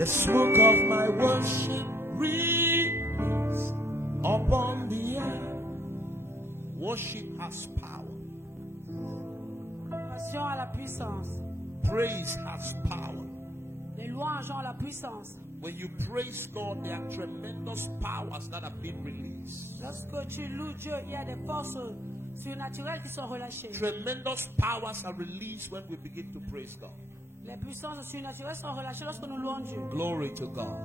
The smoke of my worship release upon the air. Worship has power. L'adoration a la puissance. Praise has power. Les louanges ont la puissance. When you praise God, there are tremendous powers that have been released. Lorsque tu loues Dieu, il y a des forces surnaturelles qui sont relâchées. Tremendous powers are released when we begin to praise God. Les puissances surnaturelles sont relâchées lorsque nous louons Dieu. Glory to God.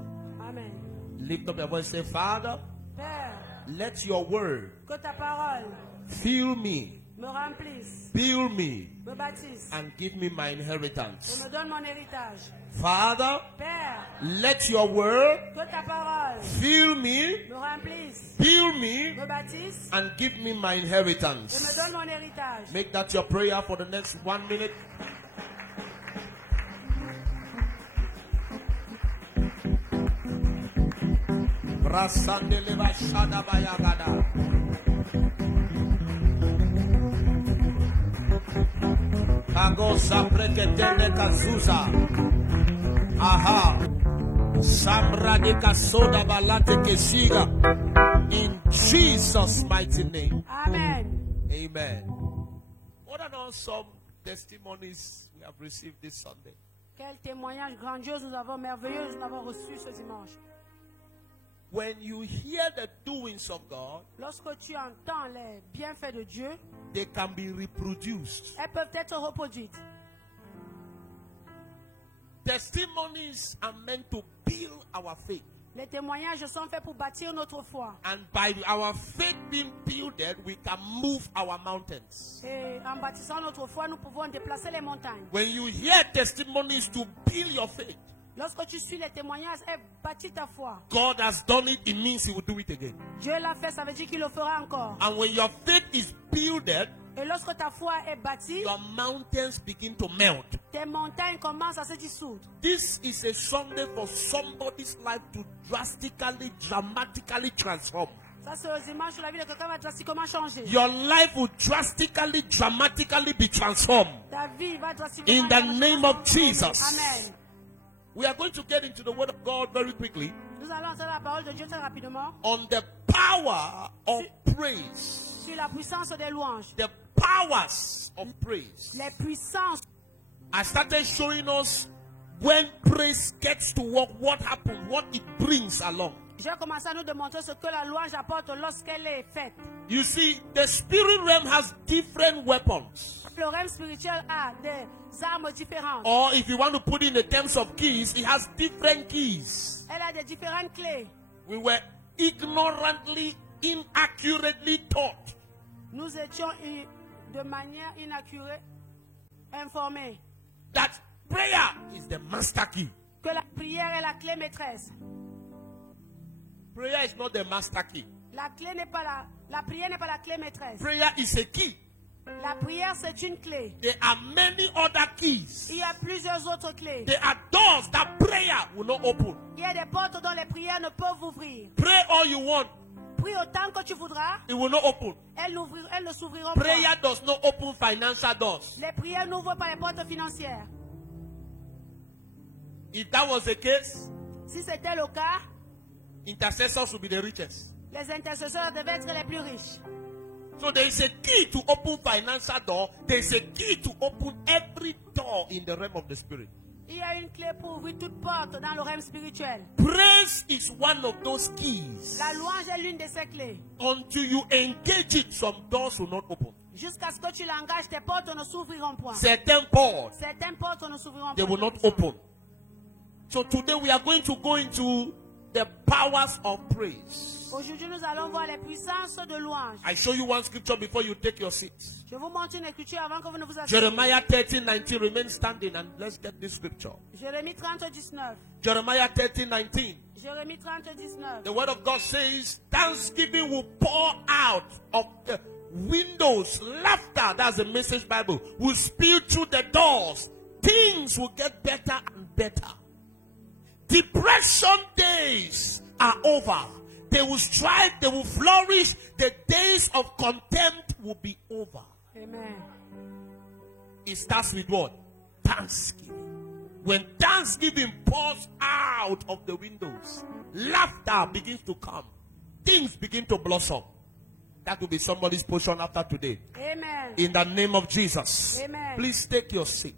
Amen. Lift up your voice and say, Father, Père, let your word que ta parole fill me, me remplisse, fill me, me baptise and give me my et inheritance. me donne mon héritage. Father, Père, let your word que ta parole fill me, me remplisse, fill me, me baptise and give me my et me inheritance. donne mon héritage. Make that your prayer for the next 1 minute. Rasandeleva Shadabayagada. Kagosa Preketene Kazuza. Aha. Samra de Kasoda Balate Kesiga. In Jesus' mighty name. Amen. Amen. What an awesome testimonies we have received this Sunday. Quel témoignage grandiose nous avons, merveilleux nous avons reçu ce dimanche. When you hear the doings of God, Lorsque tu entends les bienfaits de Dieu, they can be reproduced. elles peuvent être reproduites. Testimonies are meant to build our faith. Les témoignages sont faits pour bâtir notre foi. And by our faith being builded, we can move our mountains. Et en bâtissant notre foi, nous pouvons déplacer les montagnes. When you hear testimonies to build your faith, Lorsque tu suis les témoignages, elle bâtit ta foi. God has done it, it means He will do it again. Dieu l'a fait, ça veut dire qu'il le fera encore. And when your faith is builded, Et lorsque ta foi est bâtie, your mountains begin to melt. tes montagnes commencent à se dissoudre. This is a Sunday for somebody's life to drastically, dramatically transform. Ça, c'est le dimanche où la vie de quelqu'un va drastiquement changer. Your life will drastically, dramatically be transformed. Ta vie va drastiquement In the name of Jesus. Amen. We are going to get into the Word of God very quickly Nous allons entendre la parole de Dieu très rapidement on the power of praise. sur la puissance des louanges. The powers of praise. Les puissances. I started showing us when praise gets to work, what happens, what it brings along. J'ai commencé à nous démontrer ce que la louange apporte lorsqu'elle est faite. You see, the spirit realm has different weapons. Le règne spirituel a des armes différentes. Or if you want to put in the terms of keys, it has different keys. Elle a des différentes clés. We were ignorantly, inaccurately taught Nous étions de manière inaccurée informés that prayer is the master key. que la prière est la clé maîtresse. Prayer is not the master key. La prière n'est pas la clé maîtresse. Prayer is a key. La prière, c'est une clé. There are many other keys. Il y a plusieurs autres clés. There are doors that prayer will not open. Il y a des portes dont les prières ne peuvent ouvrir. Pray all you want, Prie autant que tu voudras, it will not open. elles ne s'ouvriront pas. Prayer does not open financial doors. Les prières n'ouvrent pas les portes financières. If that was the case, Si c'était le cas, intercessors would be the richest. les intercesseurs devaient être les plus riches. So there is a key to open financial door. There is a key to open every door in the realm of the spirit. Il y a une clé pour ouvrir toute porte dans le règne spirituel. Praise is one of those keys. La louange est l'une de ces clés. Until you engage it, some doors will not open. Jusqu'à ce que tu l'engages, tes portes ne s'ouvriront point. Certain ports, Certaines portes ne s'ouvriront they will point. not open. So today we are going to go into the powers of praise. Aujourd'hui, nous allons voir les puissances de louange. I show you one scripture before you take your seat. Je vous montre une écriture avant que vous ne vous asseyez. Jeremiah 13:19. Remain standing and let's get this scripture. Jérémie 30, 19. Jeremiah 13:19. Jérémie 30, 19. The word of God says, thanksgiving will pour out of the windows. Laughter, that's the Message Bible, will spill through the doors. Things will get better and better. Depression days are over. They will strive, they will flourish. The days of contempt will be over. Amen. It starts with what? Thanksgiving. When thanksgiving pours out of the windows, laughter begins to come. Things begin to blossom. That will be somebody's portion after today. Amen. In the name of Jesus. Amen. Please take your seat.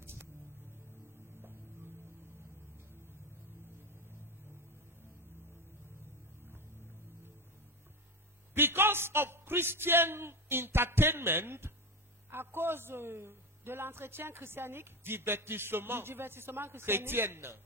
Because of Christian entertainment, À cause de l'entretien christianique, divertissement du divertissement christianique,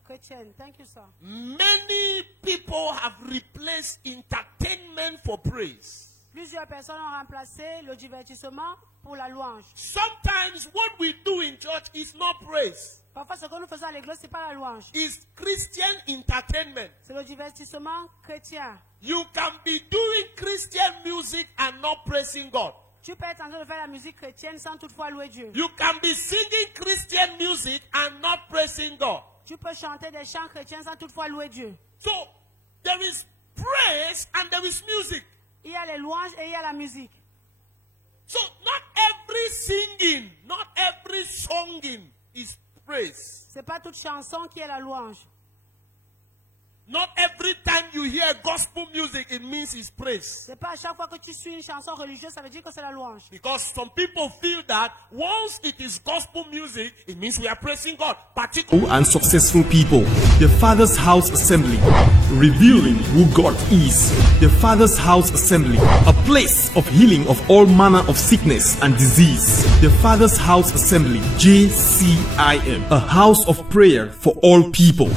chrétienne. Thank you, sir. many people have replaced entertainment for praise. Plusieurs personnes ont remplacé le divertissement pour la louange. Sometimes what we do in church is not praise. Parfois, ce que nous faisons à l'église, ce n'est pas la louange. It's Christian entertainment. C'est le divertissement chrétien. You can be doing Christian music and not praising God. Tu peux être en train de faire la musique chrétienne sans toutefois louer Dieu. You can be singing Christian music and not praising God. Tu peux chanter des chants chrétiens sans toutefois louer Dieu. So, there is praise and there is music. Il y a les louanges et il y a la musique. So, not every singing, not every songing is praise. Ce n'est pas toute chanson qui est la louange. Not every time you hear gospel music, it means it's praise. Ce n'est pas à chaque fois que tu suis une chanson religieuse, ça veut dire que c'est la louange. Because some people feel that once it is gospel music, it means we are praising God. Particularly And successful people. The Father's House Assembly, revealing who God is. The Father's House Assembly, a place of healing of all manner of sickness and disease. The Father's House Assembly, JCIM, a house of prayer for all people.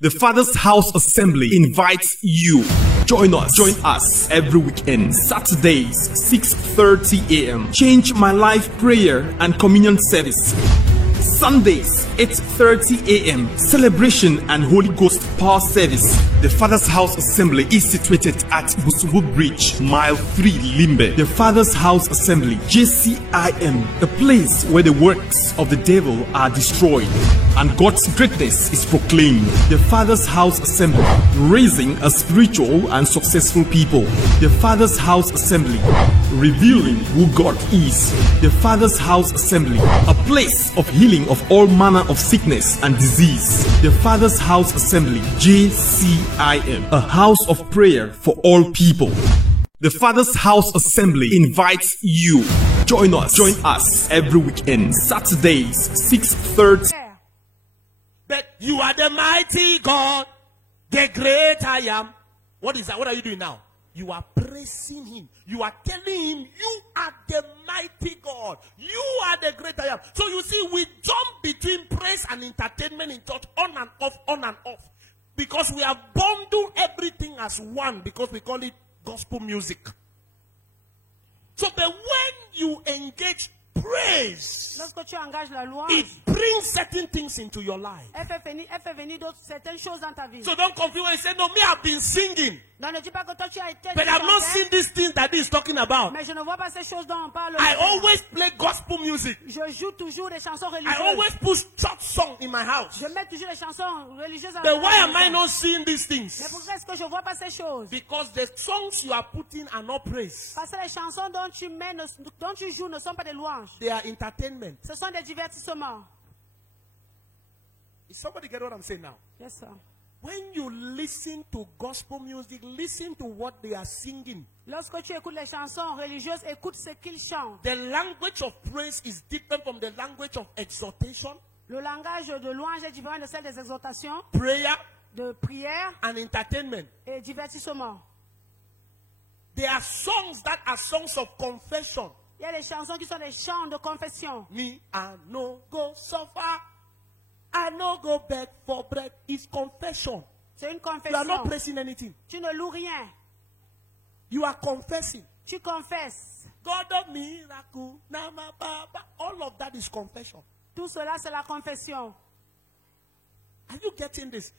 The Father's House Assembly invites you. Join us every weekend, Saturdays, 6:30 a.m. Change My Life prayer and communion service. Sundays, 8:30 a.m. Celebration and Holy Ghost power service. The Father's House Assembly is situated at Busubu Bridge, mile 3, Limbe. The Father's House Assembly, JCIM, a place where the works of the devil are destroyed and God's greatness is proclaimed. The Father's House Assembly, raising a spiritual and successful people. The Father's House Assembly, revealing who God is. The Father's House Assembly, a place of healing of all manner of sickness and disease. The Father's House Assembly, JCIM, a house of prayer for all people. The Father's House Assembly invites you. Join us every weekend, Saturdays, 6:30. but you are the mighty God, the great I am. What is that? What are you doing now? You are praising him. You are telling him, you are the mighty God. You are the great I am. So you see, we jump between praise and entertainment in church, on and off, on and off. Because we have bundled everything as one, because we call it gospel music. So but when you engage praise, Lorsque tu engages la louange, it brings certain things into your life. elle fait venir d'autres, certaines choses dans ta vie. So don't confuse when you say, no, me, I've been singing. Donc ne dis pas que toi tu as été But I've not chanteur, seen these things that he's talking about. mais je ne vois pas ces choses dont on parle. I always play gospel music. Je joue toujours des chansons I religieuses. always put church song in my house. Je mets toujours des chansons religieuses à Then la why am I maison. not seeing these Mais things? pourquoi est-ce que je ne vois pas ces choses? Because the songs you are putting are not praise. Parce que les chansons dont tu mets, dont tu joues ne sont pas des louanges. They are entertainment. Ce sont des divertissements. Is somebody get what I'm saying now? Yes, sir. When you listen to gospel music, listen to what they are singing. Lorsque tu écoutes les chansons religieuses, écoute ce qu'ils chantent. The language of praise is different from the language of exhortation, Le langage de louange est différent de celle des exhortations, prayer, de prière and entertainment. et divertissement. There are songs that are songs of confession. Il y a des chansons qui sont des chants de confession. Me, I no go suffer. I no go beg for bread. It's confession. C'est une You are confession. not praising anything. Tu ne loues rien. You are confessing. Tu confesses. God of miracle, Nama Baba. All of that is confession. Tout cela, c'est la confession. Are you getting this?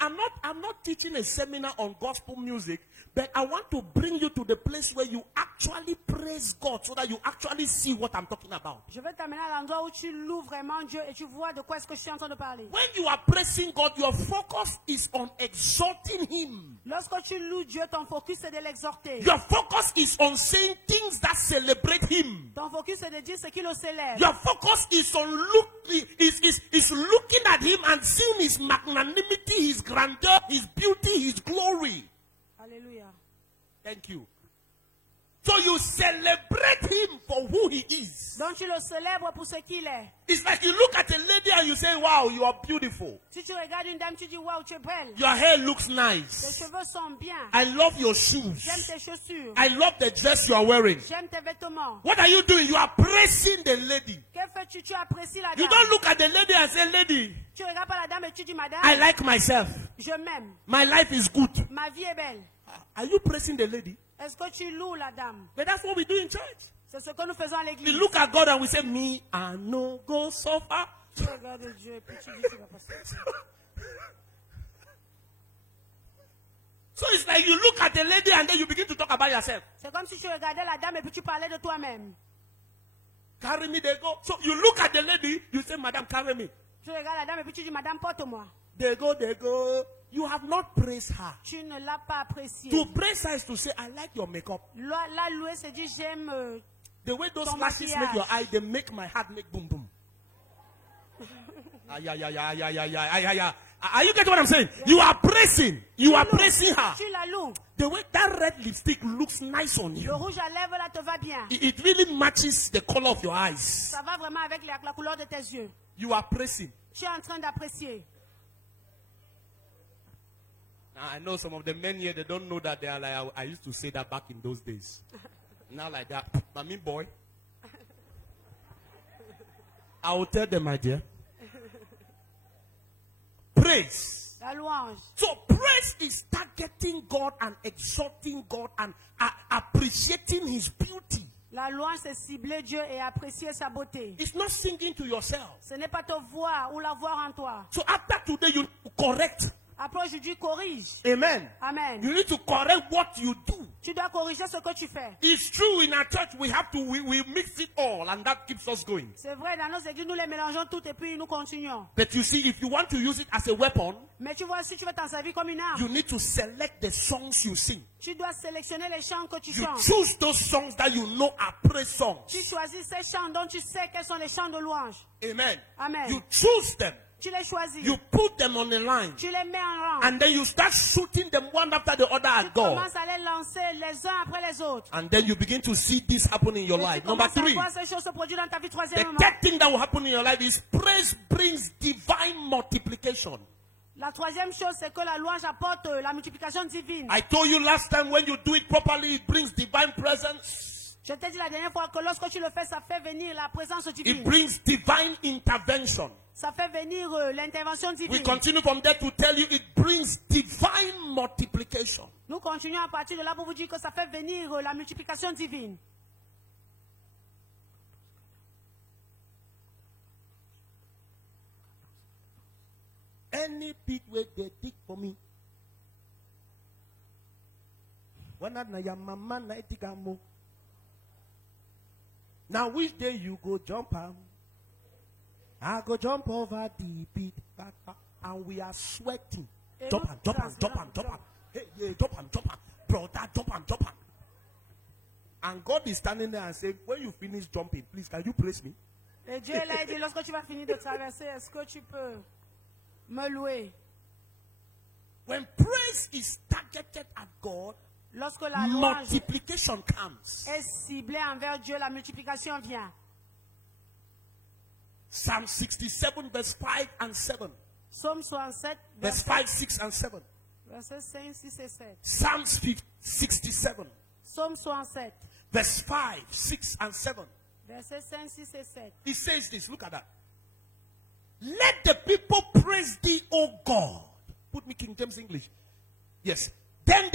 I'm not teaching a seminar on gospel music But I want to bring you to the place where you actually praise God so that you actually see what I'm talking about. Je vais t'amener à l'endroit où tu loues vraiment Dieu et tu vois de quoi est-ce que je suis en train de parler. When you are praising God, your focus is on exalting Him. Lorsque tu loues Dieu, ton focus c'est de l'exhorter. Your focus is on saying things that celebrate Him. Ton focus c'est de dire ce qui le célèbre. Your focus is on looking at Him and seeing His magnanimity, His grandeur, His beauty, His glory. Alléluia. Thank you. So you celebrate Him for who He is. Donc tu le célèbres pour ce qu'il est. It's like you look at a lady and you say, wow, you are beautiful. Si tu regardes une dame, tu dis waouh, tu es belle. Your hair looks Tes nice. cheveux sont bien. I love your shoes. J'aime tes chaussures. I love the dress you are wearing. J'aime tes vêtements. What are you doing? You are praising the lady. Que fais-tu? Tu apprécies la You dame. don't look at the lady and say, lady, Tu regardes pas la dame et tu dis madame, I like myself. je m'aime. My life is good. Ma vie est belle. Are you praising the lady? Est-ce que tu loues la dame? But that's what we do in church. C'est ce que nous faisons à We l'église. look at God and we say, me, I no go suffer. Tu regardes Dieu et puis tu dis tu vas passer. So it's like you look at the lady and then you begin to talk about yourself. C'est comme si tu regardais la dame et puis tu parlais de toi-même. Carry me, they go. So you look at the lady, you say, madam, carry me. Tu regardes la dame et puis tu dis madame, porte-moi. They go, they go. You have not praised her. Tu ne l'as pas appréciée. To praise her is to say, I like your makeup. La louer, c'est dire j'aime. The way those Ton lashes maquillage. make your eye, they make my heart make boom boom. Are you getting what I'm saying? Yeah. You are praising. You are praising her. Tu la loues. The way that red lipstick looks nice on Le you. rouge à lèvres là te va bien. It really matches the color of your eyes. Ça va vraiment avec la couleur de tes yeux. You are praising. Tu es en train d'apprécier. Now, I know some of the men here, they don't know that they are like, I used to say that back in those days. Now like that, I mean boy. I will tell them, my dear. Praise. La louange. So praise is targeting God and exalting God and appreciating His beauty. La louange, c'est cibler Dieu et apprécier sa beauté. It's not singing to yourself. Ce n'est pas te voir ou la voir en toi. So after today, you correct. Après aujourd'hui, corrige. Amen. Amen. You need to correct what you do. Tu dois corriger ce que tu fais. It's true in our church we mix it all and that keeps us going. C'est vrai, dans nos églises, nous les mélangeons toutes et puis nous continuons. But you see, if you want to use it as a weapon, Mais tu vois, si tu veux t'en servir comme une arme, you need to select the songs you sing. tu dois sélectionner les chants que tu You chantes. choose those songs that you know are praise songs. Tu choisis ces chants dont tu sais quels sont les chants de louange. Amen. Amen. You choose them. Tu les choisis. You put them on a line. Tu les mets en rang. And then you start shooting them one after the other at Tu God. commences à les lancer les uns après les autres. And then you begin to see this happen in your Et life. tu Number commences à 3. voir ces choses se produire dans ta vie. The Troisièmement, third thing that will happen in your life is praise brings divine multiplication. la troisième chose, c'est que la louange apporte la multiplication divine. I told you last time when you do it properly, it brings divine presence. Je t'ai dit la dernière fois que lorsque tu le fais, ça fait venir la présence It divine. brings divine intervention. Ça fait venir l'intervention We divine. continue from there to tell you it brings divine multiplication. Nous continuons à partir de là pour vous dire que ça fait venir la multiplication divine. Any pit where they dig for me. Now which day you go jump out? I go jump over the pit, and we are sweating. Jump and jump and jump and jump and hey, yeah, jump and jump and brother, jump and jump and. And God is standing there and saying, when you finish jumping, please can you praise me? Et Dieu l'a dit, lorsque tu vas finir de traverser, est-ce que tu peux me louer? When praise is targeted at God, Lorsque la louange multiplication comes. est ciblée envers Dieu, la multiplication vient. Psalm 67 verse 5 and 7. Psaume 67, Verse 5, 6 and 7. versets 5, 6 et 7. Psalms 67 Psaume 67, verse 5, 6 and 7. versets 5, 6 et 7. It says this, look at that. Let the people praise thee, O God. Put me King James English. Yes. Then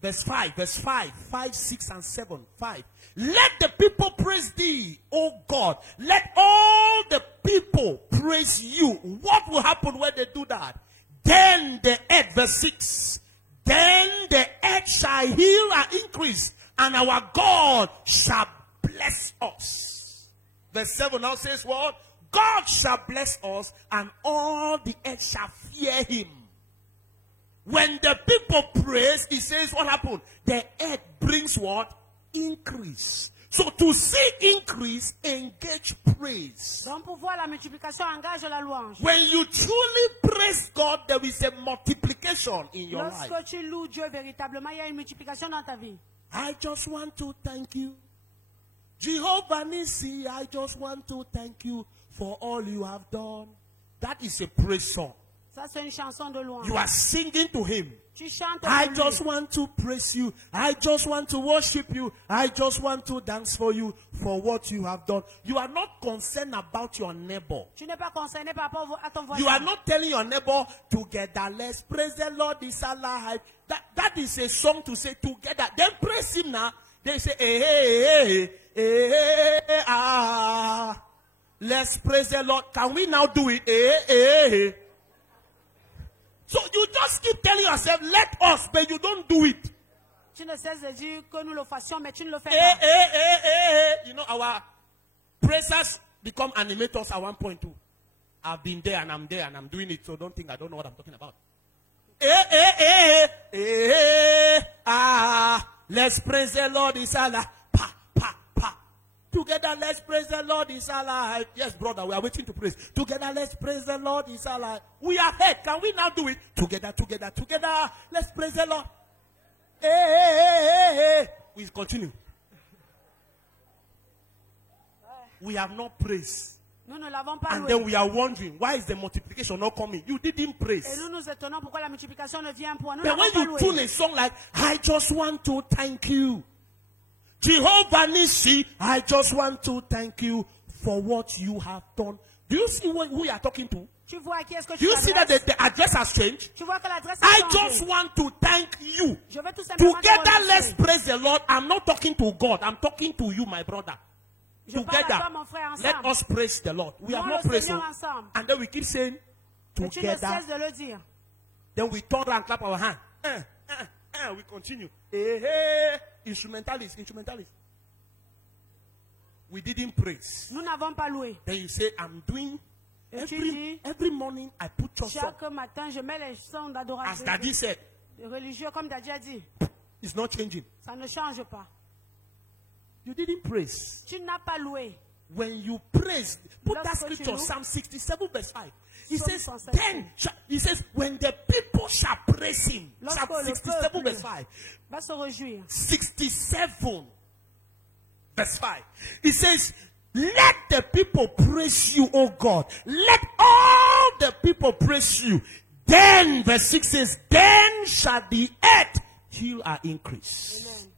verse 5, 5, 6 and 7, 5. Let the people praise thee, O God. Let all the people praise you. What will happen when they do that? Then the earth, verse 6. Then the earth earth shall heal and increase, and our God shall bless us. Verse 7 now says what? God shall bless us, and all the earth shall fear him. When the people praise, he says what happened? The earth brings what? Increase. So to see increase, engage praise. Donc pour voir la multiplication, engage la louange. When you truly praise God, there is a multiplication in your life. Lorsque tu loues Dieu véritablement, il y a une multiplication dans ta vie. I just want to thank you. Jehovah Nissi, I just want to thank you for all you have done. That is a praise song. Ça c'est une chanson de louange. You are singing to him. Tu chantes I pour just lui. want to praise you. I just want to worship you. I just want to dance for you for what you have done. You are not concerned about your neighbor. Tu n'es pas concerné par rapport à ton voisin. You are not telling your neighbor, together let's praise the Lord is alive. That is a song to say together. Then praise him now. They say, ah. Let's praise the Lord. Can we now do it? So you just keep telling yourself, let us, but you don't do it. Tu ne cesses de dire que nous le fassions, mais tu ne le fais pas. You know, our praisers become animators at one point too. I've been there and I'm doing it, so don't think I don't know what I'm talking about. Let's praise the Lord is alive. Pa, pa, pa. Together, let's praise the Lord is alive. Yes, brother, we are waiting to praise. Together, let's praise the Lord is alive. We are heard. Can we now do it? Together. Let's praise the Lord. We continue. We have not praised. Nous ne l'avons pas And loué. then we are wondering, why is the multiplication not coming? You didn't praise. Et nous nous étonnons pourquoi la multiplication ne vient point. Nous But n'avons when pas you tune loué. a song like, I just want to thank you. Jehovah Nissi, I just want to thank you for what you have done. Do you see who you are talking to? Tu vois à qui est-ce que Do tu you see that t'adresses? the address has changed? Tu vois que l'adresse a I changé. just want to thank you. Je veux tout simplement te Together, remercier. let's praise the Lord. I'm not talking to God. I'm talking to you, my brother. Je parle à Together, toi, mon frère, let ensemble. us praise the Lord. We have Louons not le praised Seigneur him. ensemble. And then we keep saying, Et tu ne together. cesses de le dire. Then we turn around and clap our hand. We continue. Instrumentalist. We didn't praise. Nous n'avons pas loué. Then you say, I'm doing Et tu dis, every morning I put your song. chaque matin, je mets les sons As d'adoration Daddy said, religieux, comme Daddy a dit. it's not changing. Ça ne change pas. You didn't praise. Tu n'as pas loué. When you praise, put that Lorsque tu scripture, loues, Psalm 67 verse 5. He Psalm says, 67. then, he says, when the people shall praise him. Psalm Lorsque le 67 peuple verse 5. va se réjouir. 67 verse 5. It says, let the people praise you, O God. Let all the people praise you. Then, verse 6 says, then shall the earth heal and increase. Amen.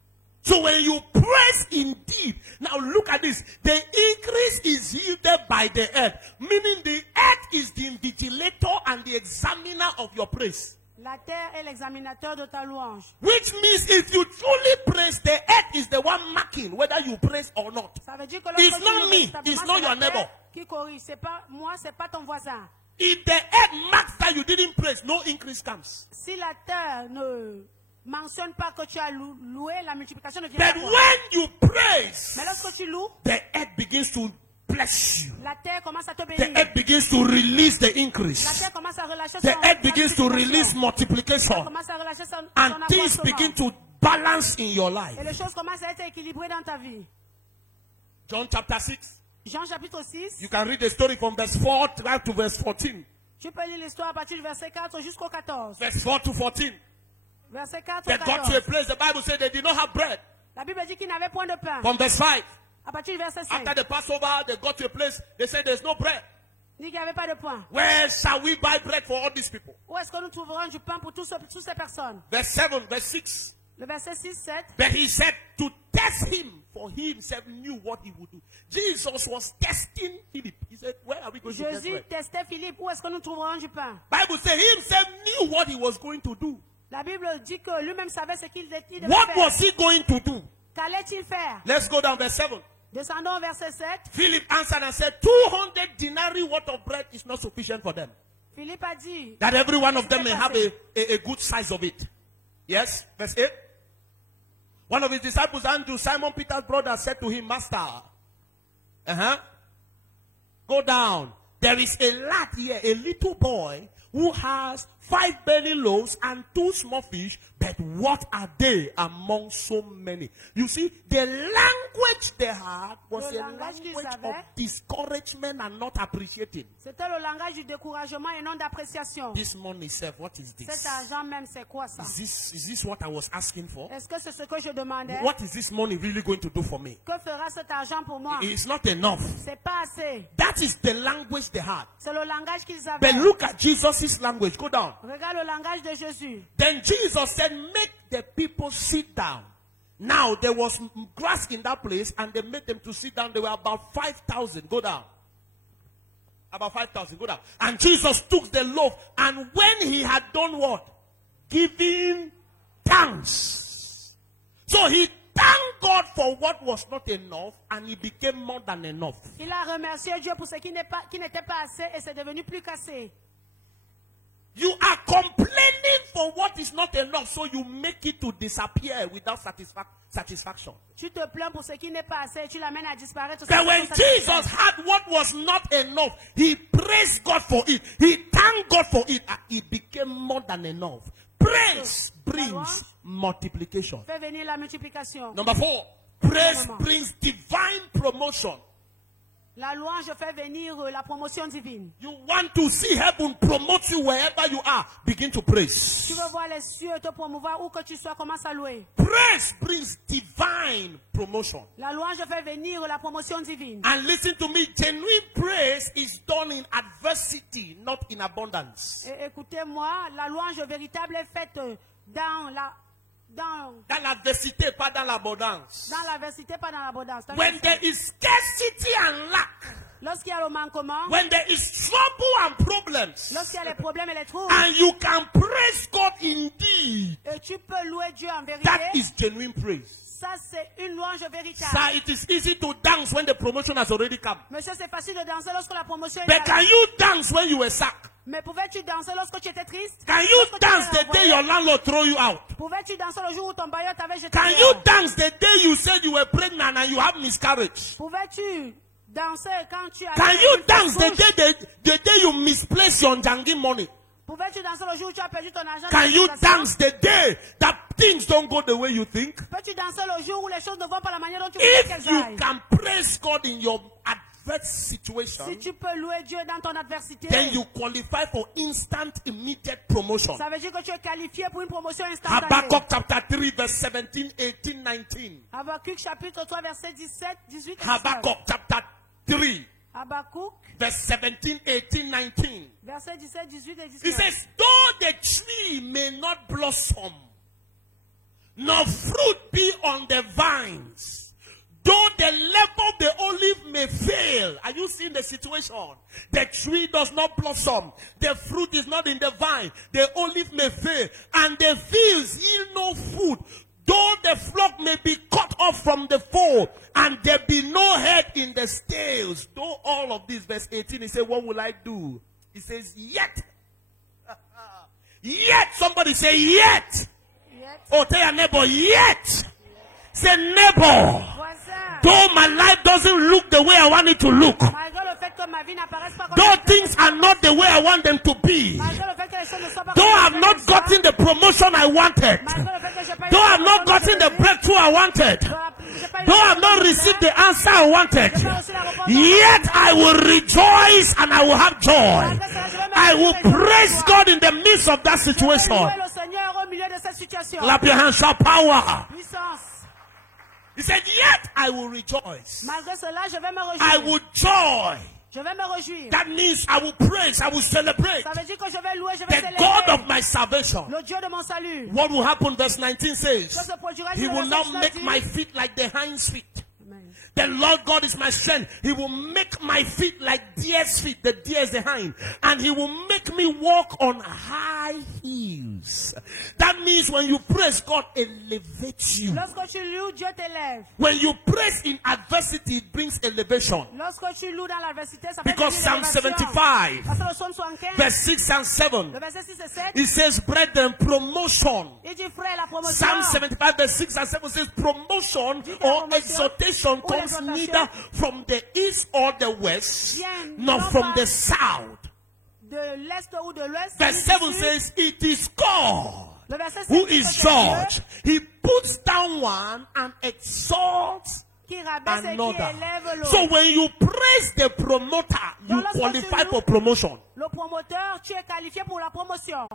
So when you praise indeed, now look at this. The increase is yielded by the earth. Meaning the earth is the invigilator and the examiner of your praise. La terre est l'examinateur de ta louange. Which means if you truly praise, the earth is the one marking whether you praise or not. Ça veut dire que It's lorsque tu not loues me. véritablement, It's not c'est la your neighbor. terre qui corrige. C'est pas moi, c'est pas ton voisin. If the earth marks that you didn't praise, no increase comes. Si la terre ne mentionne pas que tu as loué, la multiplication ne vient But pas. when you praise, Mais lorsque tu loues, the earth begins to bless you. la terre commence à te The bénir. earth begins to release the La increase. terre commence à relâcher The son earth begins to release multiplication. multiplication. Commence à relâcher son And things accroissement. begin to balance in your life. Et les choses commencent à être équilibrées dans ta vie. John chapter 6. Jean chapitre 6, You can read the story from verse 4 right to verse 14. tu peux lire l'histoire à partir du verset 4 jusqu'au 14. Verse 4 to 14. Verset 4 They au got to a 14. place, the Bible said they did not have bread. La Bible dit qu'il n'avait point de pain. From verse 5. À partir du verset 5, After the Passover, they got to a place, they said there's no bread. il dit qu'il n'y avait pas de pain. Where shall we buy bread for all these people? Où est-ce que nous trouverons du pain pour toutes ces personnes? Verse 7, verse 6. Le verset 6, 7. But he said to test him, for he himself knew what he would do. Jesus was testing Philip. He said, where are we going to get Jésus bread? testait Philippe. Où est-ce que nous trouverons du pain? Bible says he himself knew what he was going to do. La Bible dit que lui-même savait ce qu'il devait What faire. was he going to do? Qu'allait-il faire? Let's go down verse 7. Descendons au verset 7. Philip answered and said, 200 denarii worth of bread is not sufficient for them. Philippe a dit, That every one of them may have a good size of it. Yes, verse 8. One of his disciples, Andrew, Simon Peter's brother, said to him, Master, go down. There is a lad here, a little boy, who has 5 barley loaves and 2 small fish, but what are they among so many? You see, the language they had was a language of discouragement and not appreciating. C'était le langage du découragement et non d'appréciation. This money, sir, what is this? Cet argent même, c'est quoi ça? Is this what I was asking for? Est-ce que c'est ce que je demandais? What is this money really going to do for me? Que fera cet argent pour moi? It's not enough. C'est pas assez. That is the language they had. C'est le langage qu'ils avaient. But look at Jesus' language. Go down. Regarde le langage de Jésus. Then Jesus said, make the people sit down. Now there was grass in that place and they made them to sit down. There were about 5,000. Go down. About 5,000. Go down. And Jesus took the loaf, and when he had done what? Giving thanks. So he thanked God for what was not enough, and it became more than enough. Il a remercié Dieu pour ce qui n'était pas assez, et c'est devenu plus qu'assez. You are complaining for what is not enough, so you make it to disappear without satisfaction. Tu te plains pour ce qui n'est pas assez, et tu l'amènes à disparaître. But when Jesus had what was not enough, he praised God for it. He thanked God for it, and it became more than enough. Praise brings multiplication. Fait venir la multiplication. Number 4, praise brings divine promotion. La louange fait venir la promotion divine. You want to see heaven promote you wherever you are, begin to praise. Tu veux voir les cieux te promouvoir où que tu sois, commence à louer. Praise brings divine promotion. La louange fait venir la promotion divine. And listen to me, genuine praise is done in adversity, not in abundance. Et écoutez-moi, la louange véritable est faite dans l'adversité, pas dans l'abondance. Dans l'adversité, pas dans l'abondance. When there is scarcity and lack, lorsqu'il y a le manquement, when there is trouble and problems, lorsqu'il y a les problèmes et les troubles, and you can praise God indeed, et tu peux louer Dieu en vérité, that is genuine praise. ça c'est une louange véritable. Sir, it is easy to dance when the promotion has already come. Monsieur, c'est facile de danser lorsque la promotion est But là. can you dance when you were sacked? Mais pouvais-tu danser lorsque tu étais triste? Can you dance the day your landlord threw you out? Pouvais-tu danser le jour où ton bailleur t'avait jeté Can dehors? you dance the day you said you were pregnant and you have miscarriage? Pouvais-tu danser quand tu as... Can you dance the day you misplaced your Njangi money? Pouvais-tu danser le jour où tu as perdu ton argent? Can you dance the day that things don't go the way you think? Peux-tu danser le jour où les choses ne vont pas la manière dont tu voudrais qu'elles If you aillent? can praise God in your adverse situation, Si tu peux louer Dieu dans ton adversité, then you qualify for instant, immediate promotion. ça veut dire que tu es qualifié pour une promotion instantanée. Habakkuk chapter 3, verse 17, 18, 19. Habakkuk chapitre 3 verset 17, 18 et 19. Habakkuk chapter 3, Habakkuk verse 17, 18, 19. verset 17, 18 et 19. He says, though the tree may not blossom, nor fruit be on the vines, though the level of the olive may fail. Are you seeing the situation? The tree does not blossom. The fruit is not in the vine. The olive may fail. And the fields yield no fruit. Though the flock may be cut off from the fold, and there be no head in the stalls. Though all of this, verse 18, he said, what will I do? He says, yet. Yet. Somebody say, yet. Yet. Oh, tell your neighbor, yet. Say, neighbor. Voisin, Though my life doesn't look the way I want it to look, malgré le fait que ma vie n'apparaisse pas comme though things are not the way I want them to be, malgré le fait que les choses ne soient pas though comme I've not gotten the promotion I wanted, malgré le fait que j'ai pas eu though la I've not promotion gotten the que breakthrough I wanted, j'ai pas eu though la I've not promotion received the answer I wanted, j'ai pas reçu la réponse yet I will rejoice and I will have joy. I will praise God in the midst of that Je vais situation. louer le Seigneur au milieu de cette situation. Clap your hands, shout power. Puissance. He said, yet I will rejoice. Malgré cela, je vais me réjouir. I will joy. Je vais me réjouir. That means I will praise, I will celebrate Ça veut dire que je vais louer, je vais the God célébrer of my salvation. le Dieu de mon salut. What will happen? Verse 19 Que says, se produira He sur will le now verset make 19. my feet like the hinds feet, Amen. The Lord God is my strength. He will make my feet like deer's feet. The deer is the hind. And he will make me walk on high heels. That means when you praise, God elevates you. Lorsque tu loues, Dieu t'élève. When you praise in adversity, it brings elevation. Lorsque tu loues dans l'adversité, ça fait Because Psalm l'élévation. 75, Parce que le psaume 75, verse 6 and 7, le verset 6 et 7, it says, brethren, promotion. il dit frère, la promotion. Psalm 75, verse 6 and 7 says, promotion or exhortation comes neither from the east or the west, nor from the south. De l'est ou de l'ouest. Verse 7 says, it is God Le verset 7 who dit is que c'est judge. Dieu He puts down one and exalts qui rabaisse et qui another. élève l'autre. So when you praise the promoter, you Dans lorsque qualify tu for promotion. Le promoteur, tu es qualifié pour la promotion.